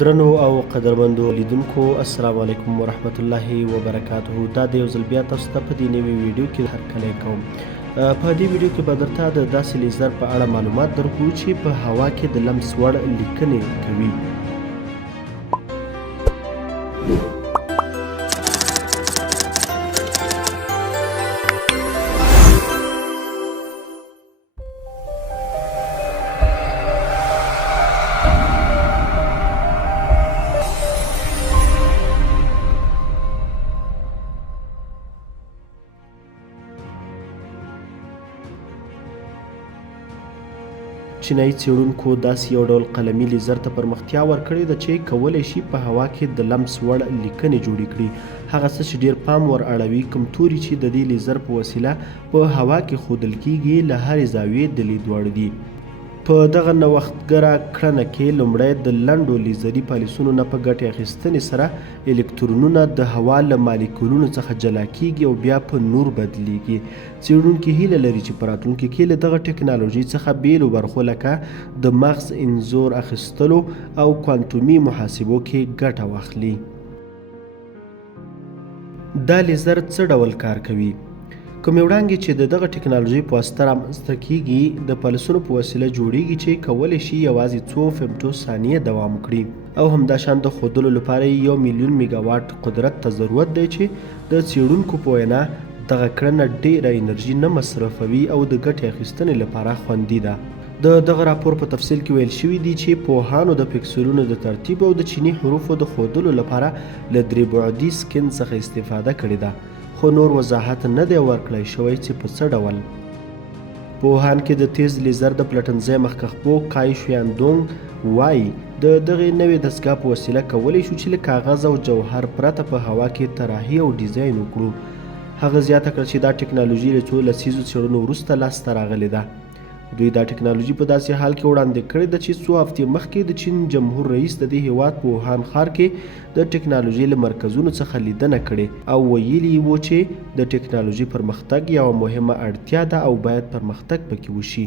درنو او قدرمندو لیدونکو السلام علیکم ورحمت الله وبرکاته. دا د یو ځل بیا تاسو ته په دې نوي ویډیو کې هرکلی کوم. په دې ویډیو کې به درته د داسې لیزر په اړه معلومات درکړو چې په هوا کې د لمس وړ لیکنې کوي. چینایي څېړونکو داسې یو ډول قلمي لیزر ته پرمختیا ورکړې ده چې کولی شي په هوا کې د لمس وړ لیکنې جوړې کړي. هغه څه چې ډېر پام ور اړوي کوم توري چې د دې لیزر په وسیله په هوا کې ښودل کیږي له هرې زاویې د لید وړ دي. په دغه نوښتګره کړنه کې لومړی د لنډو لیزري پالیسونو نه په ګټې اخیستنې سره الکترونونه د هوا له مالیکولونو څخه جلا کیږي او بیا په نور بدلیږي. څېړونکي هیله لري چې په راتلونکي کې له دغه ټکنالوژۍ څخه بیلو برخو لکه د مغز انځور اخیستلو او کوانټومي محاسبو کې ګټه واخلي. دا لیزر څه ډول کار کوي؟ کومې وړانګې چې د دغه ټکنالوژۍ په واسطه رامنځته کیږي د پلسونو په وسیله جوړیږي چې کولی شي یوازې څو فیمټو ثانیې دوام وکړي او همداشان د ښودلو لپاره یې 1 میلیون میګا واټ قدرت ته ضرورت دی چې د څېړونکو په وینا دغه کړنه ډېره انرژي نه مصرفوي او د ګټې اخیستنې لپاره خوندي ده. د دغه راپور په تفصیل کې ویل شوي دي چې پوهانو د پکسلونو د ترتیب او د چیني حروفو د ښودلو لپاره له 3 بعدي سکن څخه استفاده کړې ده، خو نور وضاحت نه دی ورکړی شوی چې په څه ډول. پوهان کې د تیز لیزر د پلټنځای مخکښ کای شویاندونګ وایي د دغې نوې دستګاه په وسیله کولی شو چې له کاغذ او جوهر پرته په هوا کې طراحي او ډیزاین وکړو. هغه زیاته کړه چې دا ټکنالوژي له څو لسیزو څېړنو وروسته لاسته راغلې ده. دوی دا ټکنالوژي په داسې حال کې وړاندې کړې ده چې څو هفتې مخکې د چین جمهور رئیس د دې هیواد په ووهان ښار کې د ټکنالوژۍ له مرکزونو څخه لیدنه کړې او ویلي وو چې د ټکنالوژۍ پرمختګ یوه مهمه اړتیا ده او باید پرمختګ پکې وشي.